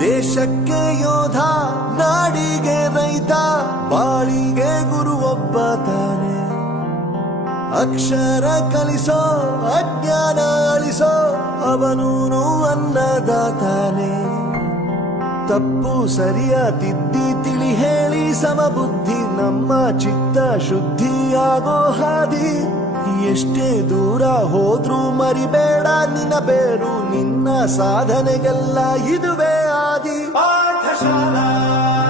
ದೇಶಕ್ಕೆ ಯೋಧ, ನಾಡಿಗೆ ರೈತ, ಬಾಳಿಗೆ ಗುರು ಒಬ್ಬ ತಾನೆ. ಅಕ್ಷರ ಕಲಿಸೋ, ಅಜ್ಞಾನ ಅಳಿಸೋ, ಅವನೂನು ಅನ್ನದಾತಾನೆ. ತಪ್ಪು ಸರಿಯ ತಿದ್ದಿ ತಿಳಿ ಹೇಳಿ ಸಮಬುದ್ಧಿ ನಮ್ಮ ಚಿತ್ತ ಶುದ್ಧಿಯಾಗೋ ಹಾದಿ. ಎಷ್ಟೇ ದೂರ ಹೋದ್ರೂ ಮರಿಬೇಡ ನಿನ್ನ ಬೇರು, ನಿನ್ನ ಸಾಧನೆಗೆಲ್ಲ ಇದುವೇ ಆದಿ. ಪಾಠಶಾಲಾ